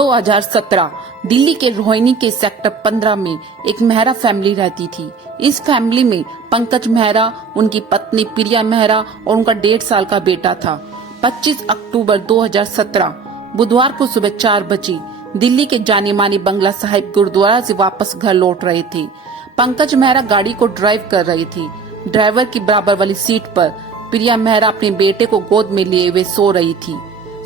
2017 दिल्ली के रोहिणी के सेक्टर 15 में एक मेहरा फैमिली रहती थी। इस फैमिली में पंकज मेहरा, उनकी पत्नी प्रिया मेहरा और उनका 1.5 साल का बेटा था। 25 अक्टूबर 2017 बुधवार को सुबह 4 बजे दिल्ली के जानी मानी बंगला साहिब गुरुद्वारा से वापस घर लौट रहे थे। पंकज मेहरा गाड़ी को ड्राइव कर रही थी। ड्राइवर की बराबर वाली सीट पर प्रिया मेहरा अपने बेटे को गोद में लिए हुए सो रही थी।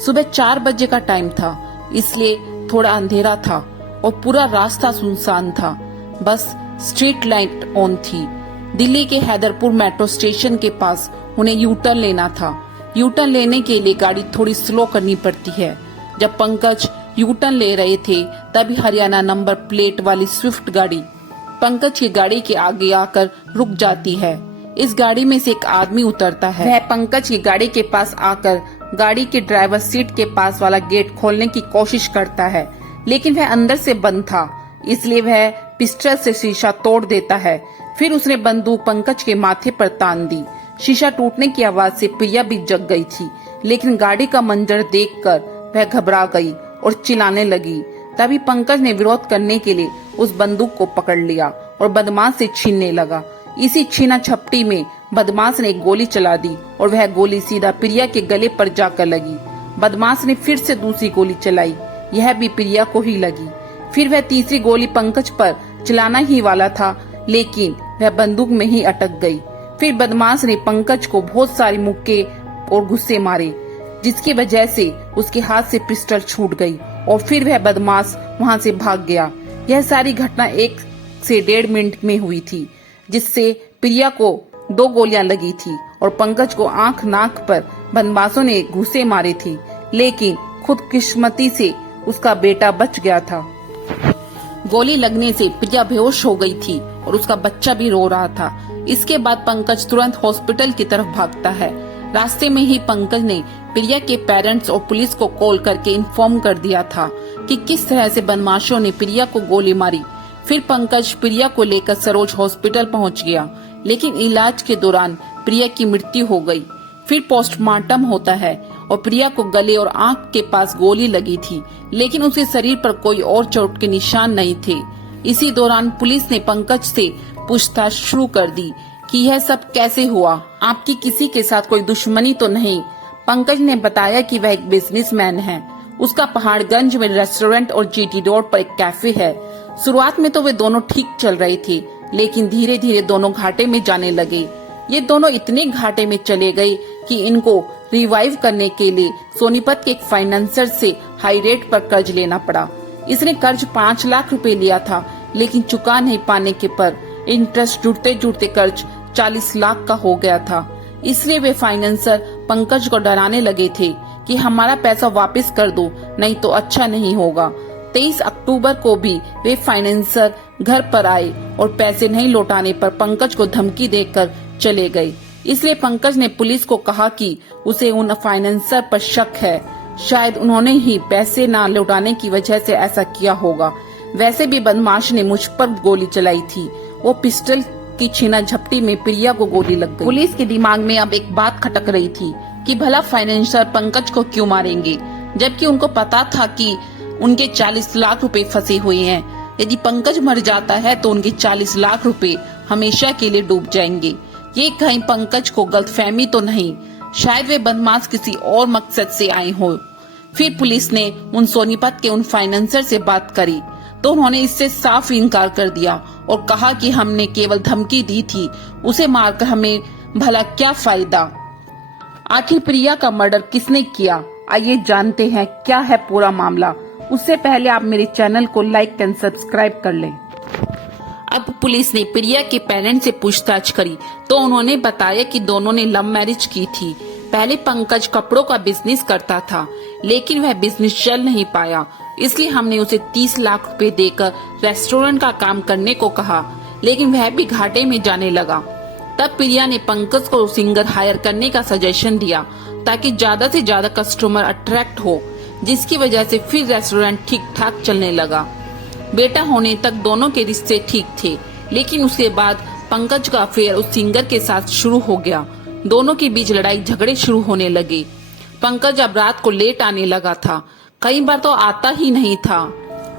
सुबह 4 बजे का टाइम था, इसलिए थोड़ा अंधेरा था और पूरा रास्ता सुनसान था। बस स्ट्रीट लाइट ऑन थी। दिल्ली के हैदरपुर मेट्रो स्टेशन के पास उन्हें यू टर्न लेना था। यू टर्न लेने के लिए गाड़ी थोड़ी स्लो करनी पड़ती है। जब पंकज यू टर्न ले रहे थे तभी हरियाणा नंबर प्लेट वाली स्विफ्ट गाड़ी पंकज की गाड़ी के आगे आकर रुक जाती है। इस गाड़ी में से एक आदमी उतरता है। वह पंकज की गाड़ी के पास आकर गाड़ी के ड्राइवर सीट के पास वाला गेट खोलने की कोशिश करता है, लेकिन वह अंदर से बंद था, इसलिए वह पिस्टल से शीशा तोड़ देता है। फिर उसने बंदूक पंकज के माथे पर तान दी। शीशा टूटने की आवाज से प्रिया भी जग गई थी, लेकिन गाड़ी का मंजर देखकर वह घबरा गई और चिल्लाने लगी। तभी पंकज ने विरोध करने के लिए उस बंदूक को पकड़ लिया और बदमाश से छीनने लगा। इसी छीना झपटी में बदमाश ने एक गोली चला दी और वह गोली सीधा प्रिया के गले पर जाकर लगी। बदमाश ने फिर से दूसरी गोली चलाई, यह भी प्रिया को ही लगी। फिर वह तीसरी गोली पंकज पर चलाना ही वाला था, लेकिन वह बंदूक में ही अटक गई। फिर बदमाश ने पंकज को बहुत सारे मुक्के और गुस्से मारे, जिसकी वजह से उसके हाथ से पिस्टल छूट गई और फिर वह बदमाश वहां से भाग गया। यह सारी घटना 1 से 1.5 मिनट में हुई थी, जिससे प्रिया को 2 गोलियां लगी थी और पंकज को आंख नाक पर बदमाशों ने घुसे मारे थे, लेकिन खुदकिस्मती से उसका बेटा बच गया था। गोली लगने से प्रिया बेहोश हो गई थी और उसका बच्चा भी रो रहा था। इसके बाद पंकज तुरंत हॉस्पिटल की तरफ भागता है। रास्ते में ही पंकज ने प्रिया के पेरेंट्स और पुलिस को कॉल करके इन्फॉर्म कर दिया था कि किस तरह से बदमाशों ने प्रिया को गोली मारी। फिर पंकज प्रिया को लेकर सरोज हॉस्पिटल पहुंच गया, लेकिन इलाज के दौरान प्रिया की मृत्यु हो गई। फिर पोस्टमार्टम होता है और प्रिया को गले और आंख के पास गोली लगी थी, लेकिन उसके शरीर पर कोई और चोट के निशान नहीं थे। इसी दौरान पुलिस ने पंकज से पूछताछ शुरू कर दी कि यह सब कैसे हुआ, आपकी किसी के साथ कोई दुश्मनी तो नहीं। पंकज ने बताया कि वह एक बिजनेसमैन है, उसका पहाड़गंज में रेस्टोरेंट और जीटी रोड पर एक कैफे है। शुरुआत में तो वे दोनों ठीक चल रहे थे, लेकिन धीरे धीरे दोनों घाटे में जाने लगे। ये दोनों इतने घाटे में चले गए कि इनको रिवाइव करने के लिए सोनीपत के एक फाइनेंसर से हाई रेट पर कर्ज लेना पड़ा। इसने कर्ज 5 लाख रुपए लिया था, लेकिन चुका नहीं पाने के पर इंटरेस्ट जुड़ते जुड़ते कर्ज 40 लाख का हो गया था। इसलिए वे फाइनेंसर पंकज को डराने लगे थे कि हमारा पैसा वापस कर दो, नहीं तो अच्छा नहीं होगा। 23 अक्टूबर को भी वे फाइनेंसर घर पर आए और पैसे नहीं लौटाने पर पंकज को धमकी देकर चले गए। इसलिए पंकज ने पुलिस को कहा कि उसे उन फाइनेंसर पर शक है, शायद उन्होंने ही पैसे न लौटाने की वजह से ऐसा किया होगा। वैसे भी बदमाश ने मुझ पर गोली चलाई थी, वो पिस्टल की छीना झपटी में प्रिया को गोली लग गई। पुलिस के दिमाग में अब एक बात खटक रही थी कि भला फाइनेंसर पंकज को क्यों मारेंगे, जबकि उनको पता था कि उनके 40 लाख रुपए फंसे हुए हैं। यदि पंकज मर जाता है तो उनके 40 लाख रुपए हमेशा के लिए डूब जाएंगे। ये कहीं पंकज को गलतफहमी तो नहीं, शायद वे बदमाश किसी और मकसद से आए हो। फिर पुलिस ने उन सोनीपत के उन फाइनेंसर से बात करी तो उन्होंने इससे साफ इनकार कर दिया और कहा कि हमने केवल धमकी दी थी, उसे मारकर हमें भला क्या फायदा। आखिर प्रिया का मर्डर किसने किया, आइए जानते हैं क्या है पूरा मामला। उससे पहले आप मेरे चैनल को लाइक एंड सब्सक्राइब कर लें। अब पुलिस ने प्रिया के पेरेंट्स से पूछताछ करी तो उन्होंने बताया कि दोनों ने लव मैरिज की थी। पहले पंकज कपड़ों का बिजनेस करता था, लेकिन वह बिजनेस चल नहीं पाया, इसलिए हमने उसे 30 लाख रुपए देकर रेस्टोरेंट का काम करने को कहा, लेकिन वह भी घाटे में जाने लगा। तब प्रिया ने पंकज को सिंगर हायर करने का सजेशन दिया ताकि ज्यादा से ज्यादा कस्टमर अट्रैक्ट हो, जिसकी वजह से फिर रेस्टोरेंट ठीक ठाक चलने लगा। बेटा होने तक दोनों के रिश्ते ठीक थे, लेकिन उसके बाद पंकज का अफेयर उस सिंगर के साथ शुरू हो गया। दोनों के बीच लड़ाई झगड़े शुरू होने लगे। पंकज अब रात को लेट आने लगा था। कई बार तो आता ही नहीं था,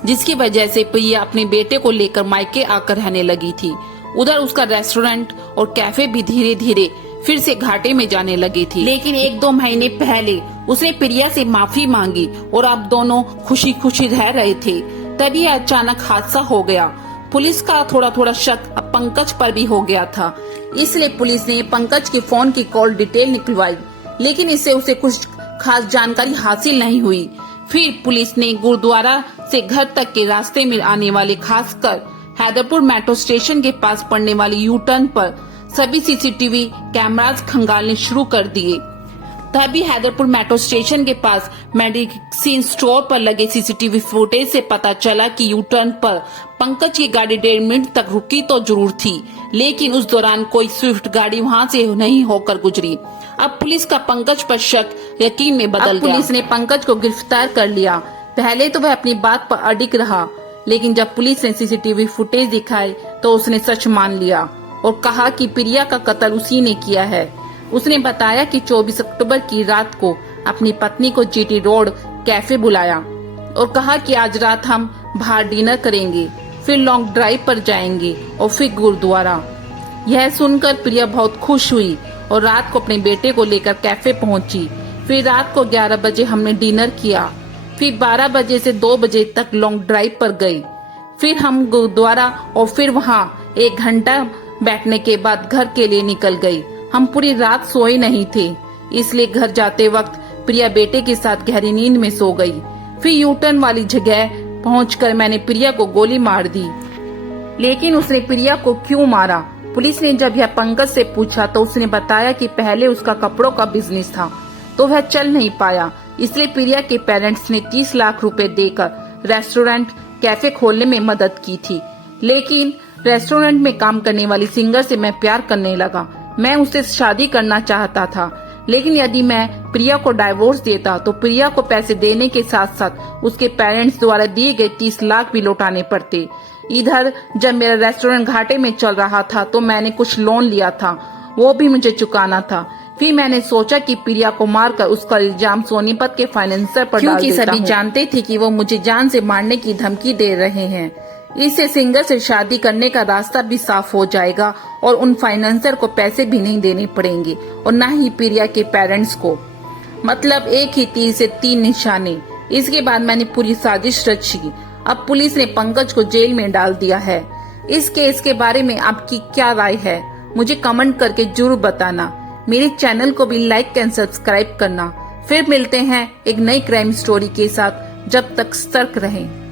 जिसकी वजह से प्रिया अपने बेटे को लेकर मायके आकर रहने लगी थी। उधर उसका रेस्टोरेंट और कैफे भी धीरे धीरे फिर से घाटे में जाने लगी थी। लेकिन 1-2 महीने पहले उसने प्रिया से माफी मांगी और अब दोनों खुशी खुशी रह रहे थे। तभी अचानक हादसा हो गया। पुलिस का थोड़ा थोड़ा शक अब पंकज पर भी हो गया था, इसलिए पुलिस ने पंकज के फोन की कॉल डिटेल निकलवाई, लेकिन इससे उसे कुछ खास जानकारी हासिल नहीं हुई। फिर पुलिस ने गुरुद्वारा से घर तक के रास्ते में आने वाले, खासकर हैदरपुर मेट्रो स्टेशन के पास पड़ने वाले यू टर्न पर सभी सीसीटीवी कैमरास खंगालने शुरू कर दिए। तभी हैदरपुर मेट्रो स्टेशन के पास मेडिसिन स्टोर पर लगे सीसीटीवी फुटेज से पता चला कि यू टर्न पर पंकज की गाड़ी 1.5 मिनट तक रुकी तो जरूर थी, लेकिन उस दौरान कोई स्विफ्ट गाड़ी वहां से नहीं होकर गुजरी। अब पुलिस का पंकज पर शक यकीन में बदल गया। पुलिस ने पंकज को गिरफ्तार कर लिया। पहले तो वह अपनी बात पर अडिग रहा, लेकिन जब पुलिस ने सीसीटीवी फुटेज दिखाए तो उसने सच मान लिया और कहा कि प्रिया का कत्ल उसी ने किया है। उसने बताया कि 24 अक्टूबर की रात को अपनी पत्नी को जीटी रोड कैफे बुलाया और कहा कि आज रात हम बाहर डिनर करेंगे, फिर लॉन्ग ड्राइव पर जाएंगे और फिर गुरुद्वारा। यह सुनकर प्रिया बहुत खुश हुई और रात को अपने बेटे को लेकर कैफे पहुंची। फिर रात को 11 बजे हमने डिनर किया, फिर 12 बजे से 2 बजे तक लॉन्ग ड्राइव पर गई, फिर हम गुरुद्वारा और फिर वहां 1 घंटा बैठने के बाद घर के लिए निकल गई। हम पूरी रात सोए नहीं थे, इसलिए घर जाते वक्त प्रिया बेटे के साथ गहरी नींद में सो गई। फिर यू टर्न वाली जगह पहुंचकर मैंने प्रिया को गोली मार दी। लेकिन उसने प्रिया को क्यों मारा? पुलिस ने जब यह पंकज से पूछा तो उसने बताया कि पहले उसका कपड़ों का बिजनेस था तो वह चल नहीं पाया, इसलिए प्रिया के पेरेंट्स ने 30 लाख रुपए देकर रेस्टोरेंट कैफे खोलने में मदद की थी। लेकिन रेस्टोरेंट में काम करने वाली सिंगर से मैं प्यार करने लगा। मैं उससे शादी करना चाहता था, लेकिन यदि मैं प्रिया को डाइवोर्स देता तो प्रिया को पैसे देने के साथ साथ उसके पेरेंट्स द्वारा दिए गए 30 लाख भी लौटाने पड़ते। इधर जब मेरा रेस्टोरेंट घाटे में चल रहा था तो मैंने कुछ लोन लिया था, वो भी मुझे चुकाना था। फिर मैंने सोचा कि प्रिया को मारकर उसका इल्जाम सोनीपत के फाइनेंसर पर डाल देता हूं। क्योंकि सभी जानते थे कि वो मुझे जान से मारने की धमकी दे रहे हैं। इससे सिंगर से शादी करने का रास्ता भी साफ हो जाएगा और उन फाइनेंसर को पैसे भी नहीं देने पड़ेंगे और न ही प्रिया के पेरेंट्स को। मतलब एक ही तीर से 3 निशाने। इसके बाद मैंने पूरी साजिश रची। अब पुलिस ने पंकज को जेल में डाल दिया है। इस केस के बारे में आपकी क्या राय है? मुझे कमेंट करके जरूर बताना। मेरे चैनल को भी लाइक एंड सब्सक्राइब करना। फिर मिलते हैं एक नई क्राइम स्टोरी के साथ। जब तक सतर्क रहें।